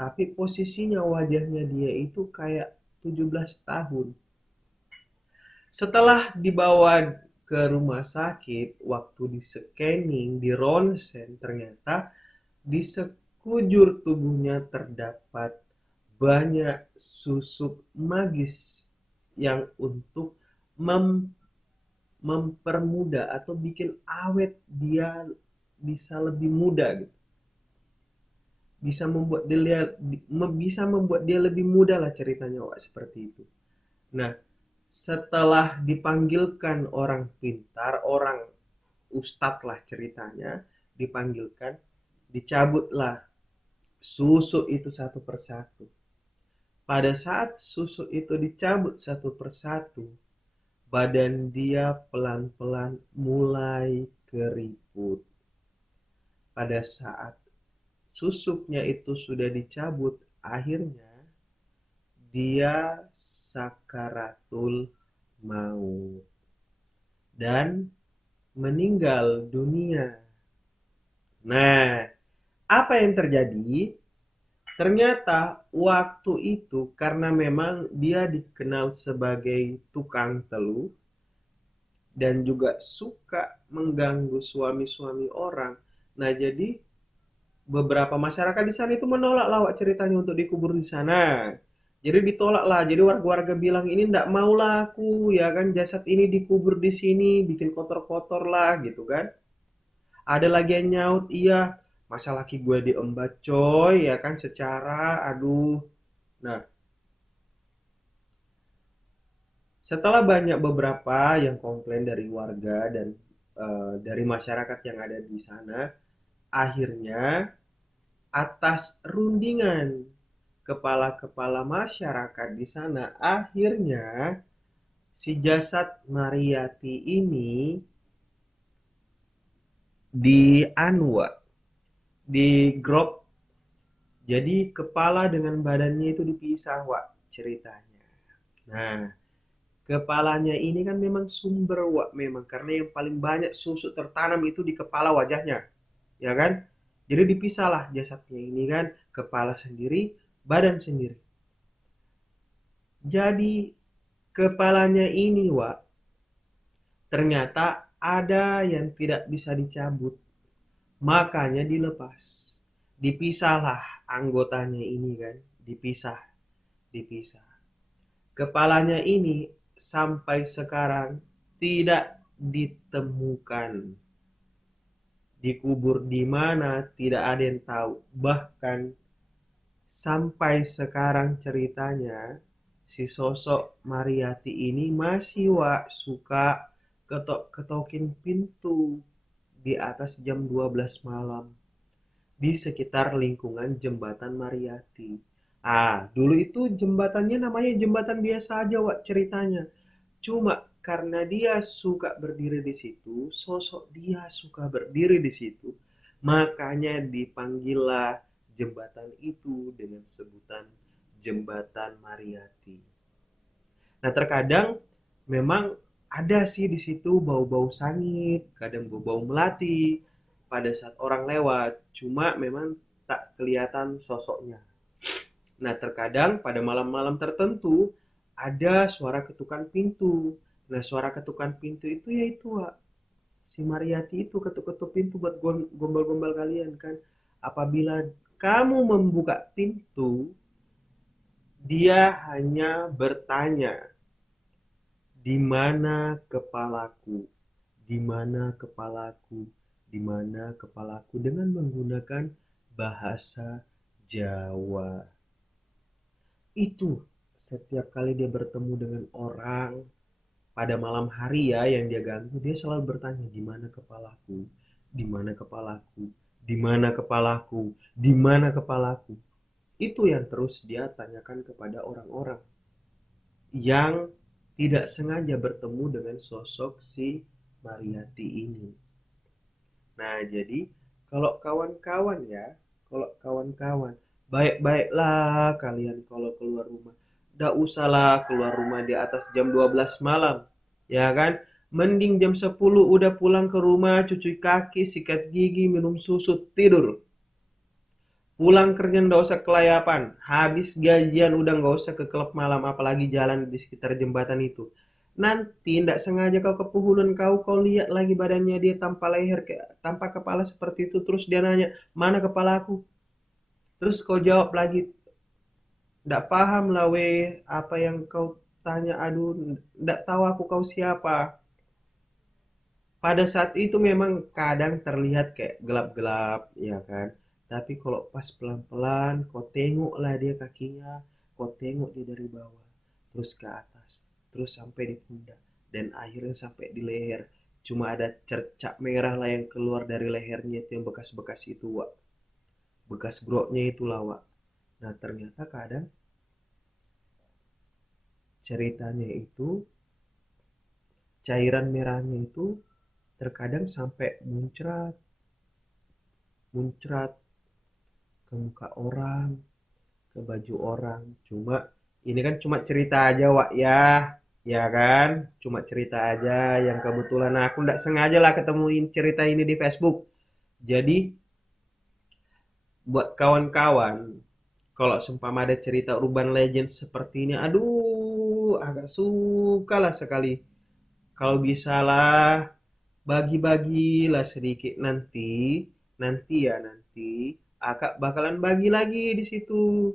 tapi posisinya wajahnya dia itu kayak 17 tahun. Setelah dibawa ke rumah sakit, waktu di scanning, di ronsen, ternyata di sekujur tubuhnya terdapat banyak susuk magis yang untuk mem- mempermudah atau bikin awet dia bisa lebih muda gitu. Bisa membuat dia lebih muda lah ceritanya, Wak, seperti itu. Nah, setelah dipanggilkan orang pintar, orang ustadz lah ceritanya, dipanggilkan, dicabutlah susu itu satu persatu. Pada saat susu itu dicabut satu persatu, badan dia pelan-pelan mulai keriput. Pada saat susuknya itu sudah dicabut, akhirnya dia sakaratul maut dan meninggal dunia. Nah, apa yang terjadi? Ternyata waktu itu karena memang dia dikenal sebagai tukang teluh dan juga suka mengganggu suami-suami orang. Nah, jadi beberapa masyarakat di sana itu menolak lawak ceritanya untuk dikubur di sana. Jadi ditolak lah. Jadi warga-warga bilang ini ndak mau lah aku, ya kan, jasad ini dikubur di sini, bikin kotor-kotor lah gitu kan. Ada lagi yang nyaut, iya, masa laki gue diembat coy, ya kan, secara, aduh. Nah, setelah banyak beberapa yang komplain dari warga dan dari masyarakat yang ada di sana, akhirnya atas rundingan kepala-kepala masyarakat di sana, akhirnya si jasad Mariati ini di Anwa, di grop. Jadi kepala dengan badannya itu dipisah, Wak, ceritanya. Nah, kepalanya ini kan memang sumber, Wak, memang karena yang paling banyak susu tertanam itu di kepala wajahnya, ya kan? Jadi dipisahlah jasadnya ini kan, kepala sendiri, badan sendiri. Jadi kepalanya ini, Wak, ternyata ada yang tidak bisa dicabut, makanya dilepas. Dipisahlah anggotanya ini kan, dipisah, dipisah. Kepalanya ini sampai sekarang tidak ditemukan. Dikubur di mana tidak ada yang tahu. Bahkan sampai sekarang ceritanya, si sosok Mariyati ini masih suka ketok-ketokin pintu di atas jam 12 malam di sekitar lingkungan jembatan Mariyati. Dulu itu jembatannya namanya jembatan biasa aja, ceritanya. Cuma karena dia suka berdiri di situ, sosok dia suka berdiri di situ, makanya dipanggillah jembatan itu dengan sebutan Jembatan Mariyati. Nah, terkadang memang ada sih di situ bau-bau sangit, kadang bau-bau melati pada saat orang lewat, cuma memang tak kelihatan sosoknya. Nah, terkadang pada malam-malam tertentu ada suara ketukan pintu. Nah, suara ketukan pintu itu yaitu si Mariyati itu ketuk-ketuk pintu buat gombal-gombal kalian kan. Apabila kamu membuka pintu, dia hanya bertanya, "Di mana kepalaku? Di mana kepalaku? Di mana kepalaku?" dengan menggunakan bahasa Jawa. Itu setiap kali dia bertemu dengan orang pada malam hari ya yang dia ganggu, dia selalu bertanya, "Di mana kepalaku? Di mana kepalaku? Di mana kepalaku? Di mana kepalaku?" Itu yang terus dia tanyakan kepada orang-orang yang tidak sengaja bertemu dengan sosok si Mariyati ini. Nah, jadi kalau kawan-kawan ya, kalau kawan-kawan, baik-baiklah kalian kalau keluar rumah. Nggak usahlah keluar rumah di atas jam 12 malam, ya kan? Mending jam 10 udah pulang ke rumah, cuci kaki, sikat gigi, minum susu, tidur. Pulang kerja nggak usah kelayapan. Habis gajian udah nggak usah ke klub malam, apalagi jalan di sekitar jembatan itu. Nanti nggak sengaja kau kepuhulan, kau lihat lagi badannya dia tanpa leher, tanpa kepala seperti itu. Terus dia nanya, "Mana kepalaku?" Terus kau jawab lagi, "Nggak paham lah weh, apa yang kau tanya, aduh, nggak tahu aku kau siapa." Pada saat itu memang kadang terlihat kayak gelap-gelap, ya kan? Tapi kalau pas pelan-pelan, kau tengoklah dia kakinya, kau tengok dia dari bawah, terus ke atas, terus sampai di pundak, dan akhirnya sampai di leher. Cuma ada cercak merah lah yang keluar dari lehernya itu yang bekas-bekas itu, Wak. Bekas groknya itu lah, Wak. Nah, ternyata kadang ceritanya itu, cairan merahnya itu terkadang sampai muncrat, muncrat ke muka orang, ke baju orang. Cuma ini kan cuma cerita aja, Wak, ya. Ya kan? Cuma cerita aja yang kebetulan aku nggak sengaja lah ketemuin cerita ini di Facebook. Jadi buat kawan-kawan, kalau seumpama ada cerita urban legend seperti ini, aduh, agak suka lah sekali. Kalau bisa lah, bagi-bagilah sedikit nanti, nanti akak bakalan bagi lagi di situ.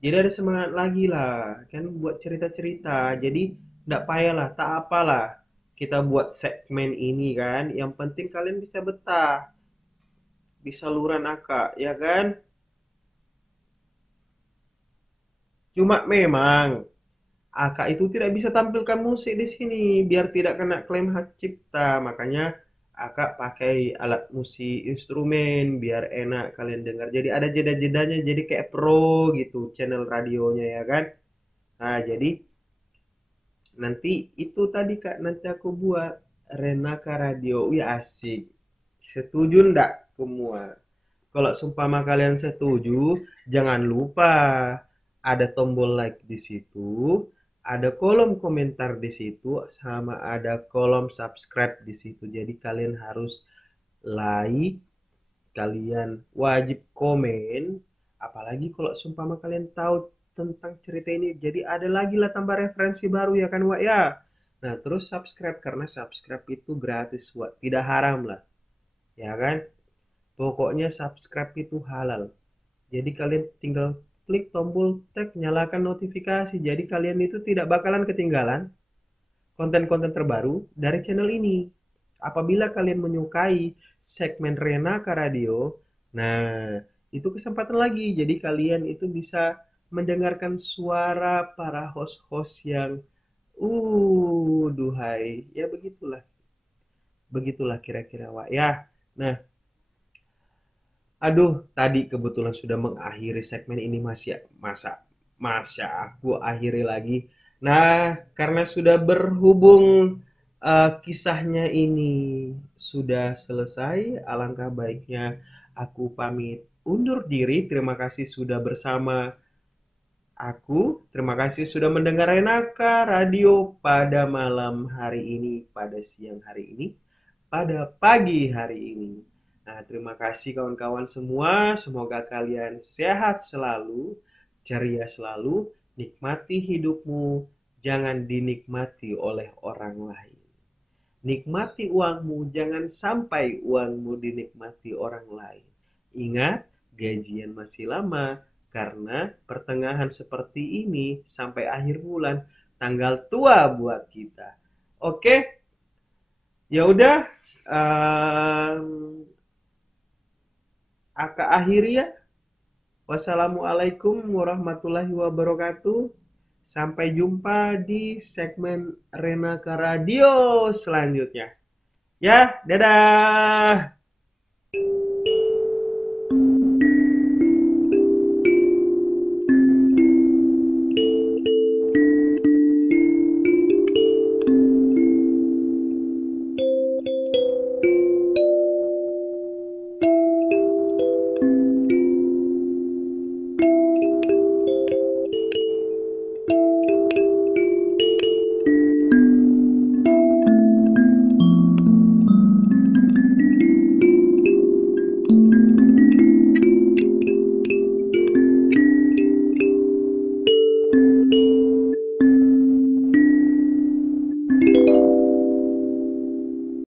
Jadi ada semangat lagi lah, kan buat cerita-cerita. Jadi nggak payahlah, tak apalah kita buat segmen ini kan. Yang penting kalian bisa betah, bisa luran akak, ya kan? Cuma memang akak itu tidak bisa tampilkan musik di sini biar tidak kena klaim hak cipta. Makanya akak pakai alat musik instrumen biar enak kalian dengar. Jadi ada jeda-jedanya jadi kayak pro gitu channel radionya, ya kan? Nah, jadi nanti itu tadi Kak, nanti aku buat Renaka Radio. Wih, asik. Setuju ndak semua? Kalau seumpama kalian setuju, jangan lupa ada tombol like di situ, ada kolom komentar di situ, sama ada kolom subscribe di situ. Jadi kalian harus like, kalian wajib komen, apalagi kalau seumpama kalian tahu tentang cerita ini, jadi ada lagi lah tambah referensi baru, ya kan Wak ya. Nah, terus subscribe, karena subscribe itu gratis Wak, tidak haram lah, ya kan. Pokoknya subscribe itu halal. Jadi kalian tinggal klik tombol tag, nyalakan notifikasi, jadi kalian itu tidak bakalan ketinggalan konten-konten terbaru dari channel ini. Apabila kalian menyukai segmen Renaka Radio, nah itu kesempatan lagi. Jadi kalian itu bisa mendengarkan suara para host-host yang duhai. Ya begitulah. Begitulah kira-kira, Wak. Ya. Nah, aduh, tadi kebetulan sudah mengakhiri segmen ini masih masa aku akhiri lagi. Nah, karena sudah berhubung kisahnya ini sudah selesai, alangkah baiknya aku pamit undur diri. Terima kasih sudah bersama aku. Terima kasih sudah mendengar Renaka Radio pada malam hari ini, pada siang hari ini, pada pagi hari ini. Nah, terima kasih kawan-kawan semua. Semoga kalian sehat selalu, ceria selalu, nikmati hidupmu, jangan dinikmati oleh orang lain. Nikmati uangmu, jangan sampai uangmu dinikmati orang lain. Ingat, gajian masih lama, karena pertengahan seperti ini sampai akhir bulan, tanggal tua buat kita. Oke, ya udah, Aka akhiri ya. Wassalamualaikum warahmatullahi wabarakatuh. Sampai jumpa di segmen Renaka Radio selanjutnya. Ya, dadah.